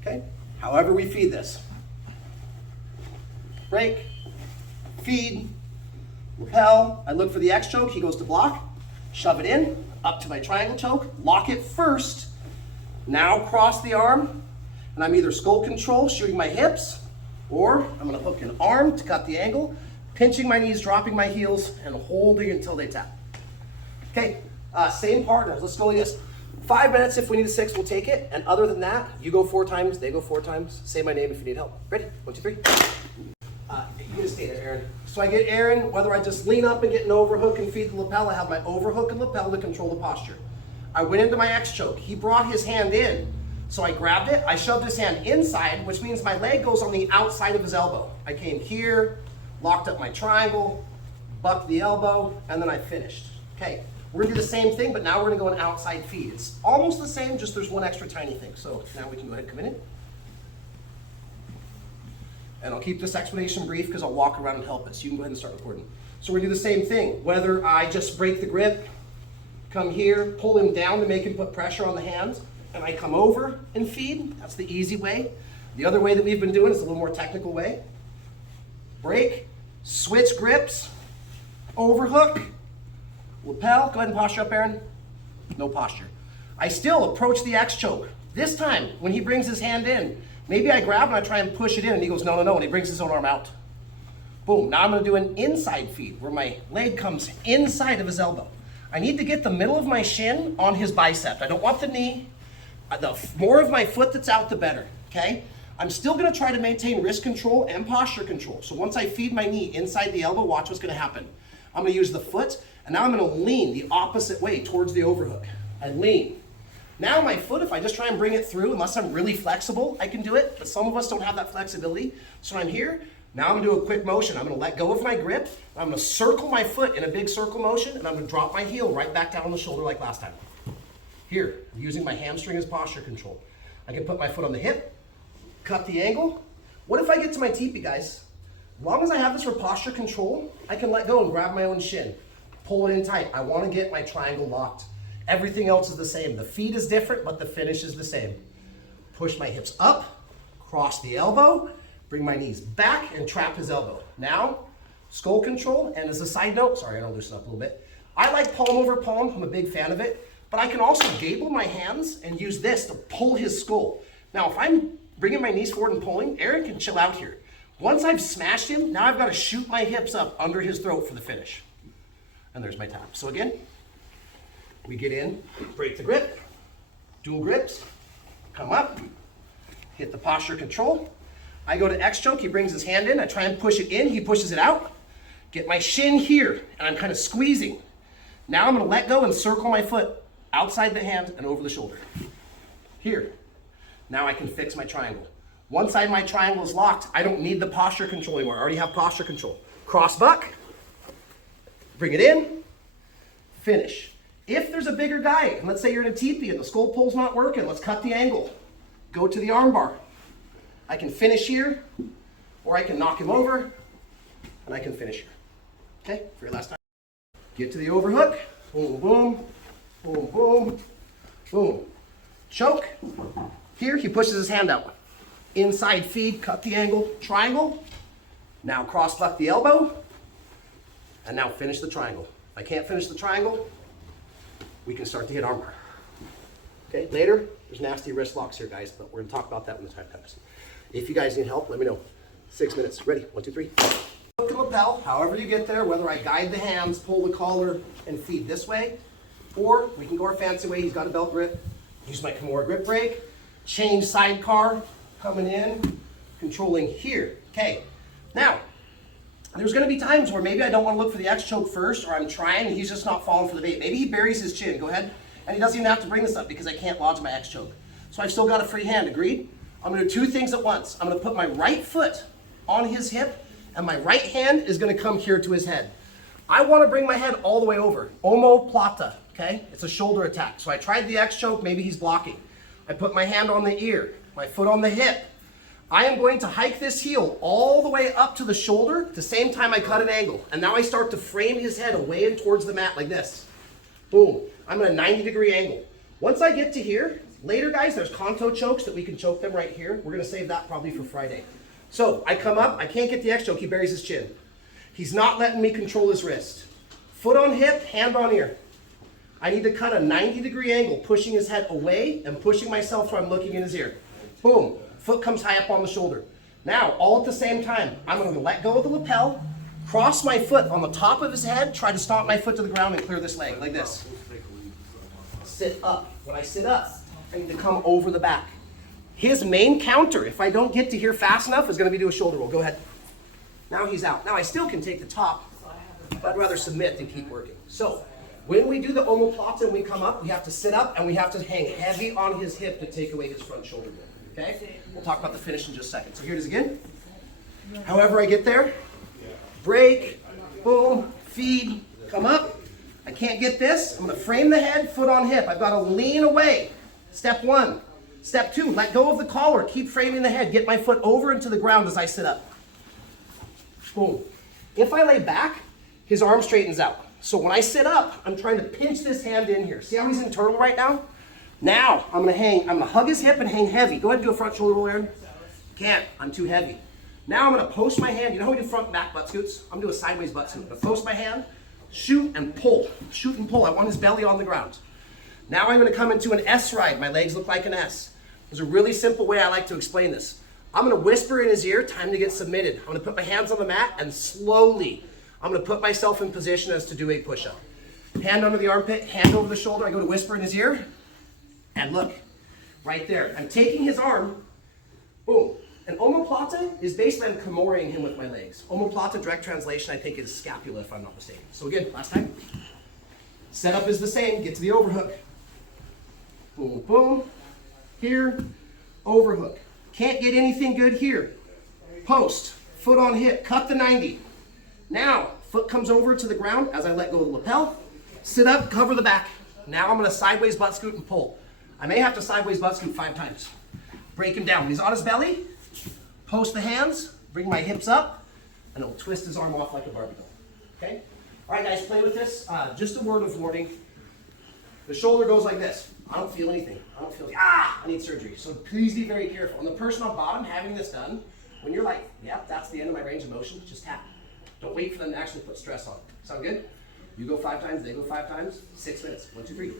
Okay? However we feed this. Break, feed, lapel. I look for the X choke, he goes to block, shove it in, up to my triangle choke, lock it first, now cross the arm, and I'm either skull control, shooting my hips, or I'm gonna hook an arm to cut the angle, pinching my knees, dropping my heels, and holding until they tap. Okay, same partners, let's go like this. 5 minutes, if we need a 6, we'll take it, and other than that, you go 4 times, they go 4 times, say my name if you need help. Ready? 1, 2, 3. You can stay there, Aaron. So I get Aaron, whether I just lean up and get an overhook and feed the lapel, I have my overhook and lapel to control the posture. I went into my X choke. He brought his hand in. So I grabbed it, I shoved his hand inside, which means my leg goes on the outside of his elbow. I came here, locked up my triangle, bucked the elbow, and then I finished. Okay, we're gonna do the same thing, but now we're gonna go an outside feed. It's almost the same, just there's one extra tiny thing. So now we can go ahead and come in. And I'll keep this explanation brief because I'll walk around and help it. So you can go ahead and start recording. So we're gonna do the same thing. Whether I just break the grip, come here, pull him down to make him put pressure on the hands, and I come over and feed. That's the easy way. The other way that we've been doing is a little more technical way. Break, switch grips, overhook, lapel. Go ahead and posture up, Aaron. No posture. I still approach the X choke. This time, when he brings his hand in, maybe I grab and I try and push it in, and he goes, no, no, no, and he brings his own arm out. Boom, now I'm gonna do an inside feed, where my leg comes inside of his elbow. I need to get the middle of my shin on his bicep. I don't want the knee. The more of my foot that's out, the better, okay? I'm still gonna try to maintain wrist control and posture control. So once I feed my knee inside the elbow, watch what's gonna happen. I'm gonna use the foot, and now I'm gonna lean the opposite way towards the overhook. I lean. Now my foot, if I just try and bring it through, unless I'm really flexible, I can do it, but some of us don't have that flexibility. So I'm here, now I'm gonna do a quick motion. I'm gonna let go of my grip, I'm gonna circle my foot in a big circle motion, and I'm gonna drop my heel right back down on the shoulder like last time. Here, using my hamstring as posture control. I can put my foot on the hip, cut the angle. What if I get to my teepee, guys? As long as I have this for posture control, I can let go and grab my own shin. Pull it in tight. I wanna get my triangle locked. Everything else is the same. The feed is different, but the finish is the same. Push my hips up, cross the elbow, bring my knees back and trap his elbow. Now, skull control, and as a side note, sorry, I'm gonna loosen up a little bit. I like palm over palm, I'm a big fan of it. But I can also gable my hands and use this to pull his skull. Now, if I'm bringing my knees forward and pulling, Aaron can chill out here. Once I've smashed him, now I've got to shoot my hips up under his throat for the finish. And there's my tap. So again, we get in, break the grip, dual grips, come up, hit the posture control. I go to X choke, he brings his hand in, I try and push it in, he pushes it out. Get my shin here, and I'm kind of squeezing. Now I'm gonna let go and circle my foot outside the hand and over the shoulder. Here. Now I can fix my triangle. One side of my triangle is locked. I don't need the posture control anymore. I already have posture control. Cross buck, bring it in, finish. If there's a bigger guy, and let's say you're in a teepee and the skull pull's not working, let's cut the angle. Go to the arm bar. I can finish here, or I can knock him over, and I can finish here. Okay, for your last time. Get to the overhook, boom, boom, boom, boom, boom. Choke. Here, he pushes his hand out. Inside feed, cut the angle, triangle. Now cross buck the elbow, and now finish the triangle. If I can't finish the triangle, we can start to hit armbar. Okay, later, there's nasty wrist locks here, guys, but we're gonna talk about that when the time comes. If you guys need help, let me know. 6 minutes, ready, 1, 2, 3. Hook and lapel, however you get there, whether I guide the hands, pull the collar, and feed this way, or we can go our fancy way, he's got a belt grip, use my Kimura grip break, change sidecar, coming in, controlling here. Okay, now, there's gonna be times where maybe I don't wanna look for the X choke first, or I'm trying and he's just not falling for the bait. Maybe he buries his chin, go ahead, and he doesn't even have to bring this up because I can't lodge my X choke. So I've still got a free hand, agreed? I'm gonna do 2 things at once. I'm gonna put my right foot on his hip, and my right hand is gonna come here to his head. I wanna bring my head all the way over, omoplata, okay? It's a shoulder attack. So I tried the X choke, maybe he's blocking. I put my hand on the ear, my foot on the hip. I am going to hike this heel all the way up to the shoulder at the same time I cut an angle. And now I start to frame his head away and towards the mat like this. Boom, I'm at a 90-degree angle. Once I get to here, Later, guys, there's conto chokes that we can choke them right here. We're gonna save that probably for Friday. So I come up, I can't get the X choke, he buries his chin. He's not letting me control his wrist. Foot on hip, hand on ear. I need to cut a 90-degree angle, pushing his head away and pushing myself so I'm looking in his ear. Boom, foot comes high up on the shoulder. Now, all at the same time, I'm gonna let go of the lapel, cross my foot on the top of his head, try to stomp my foot to the ground and clear this leg, like this. Sit up. When I sit up, I need to come over the back. His main counter, if I don't get to here fast enough, is gonna be do a shoulder roll. Go ahead. Now he's out. Now I still can take the top, but I'd rather submit than keep working. So, when we do the omoplata and we come up, we have to sit up and we have to hang heavy on his hip to take away his front shoulder roll. Okay? We'll talk about the finish in just a second. So here it is again. However I get there, break, boom, feed, come up. I can't get this. I'm gonna frame the head, foot on hip. I've got to lean away. Step one. Step two, let go of the collar. Keep framing the head. Get my foot over into the ground as I sit up. Boom. If I lay back, his arm straightens out. So when I sit up, I'm trying to pinch this hand in here. See how he's in turtle right now? Now, I'm gonna hug his hip and hang heavy. Go ahead and do a front shoulder roll, Aaron. Can't, I'm too heavy. Now I'm gonna post my hand. You know how we do front and back butt scoots? I'm gonna do a sideways butt scoot. I'm gonna post my hand, shoot and pull. Shoot and pull. I want his belly on the ground. Now I'm gonna come into an S ride. My legs look like an S. There's a really simple way I like to explain this. I'm gonna whisper in his ear, time to get submitted. I'm gonna put my hands on the mat and slowly, I'm gonna put myself in position as to do a push-up. Hand under the armpit, hand over the shoulder. I go to whisper in his ear, and look, right there. I'm taking his arm, boom. And omoplata is basically I'm kimuraing him with my legs. Omoplata, direct translation, I think is scapula if I'm not mistaken. So again, last time. Setup is the same, get to the overhook. Boom, boom. Here, overhook. Can't get anything good here. Post, foot on hip, cut the 90. Now, foot comes over to the ground as I let go of the lapel. Sit up, cover the back. Now I'm gonna sideways butt scoot and pull. I may have to sideways butt scoot 5 times. Break him down. When he's on his belly, post the hands, bring my hips up, and it'll twist his arm off like a Barbie doll. Okay? All right, guys, play with this. Just a word of warning. The shoulder goes like this. I don't feel anything. I don't feel, I need surgery. So please be very careful. And the person on bottom having this done, when you're like, yep, that's the end of my range of motion, just tap. Don't wait for them to actually put stress on it. Sound good? You go 5 times, they go 5 times, 6 minutes. 1, 2, 3.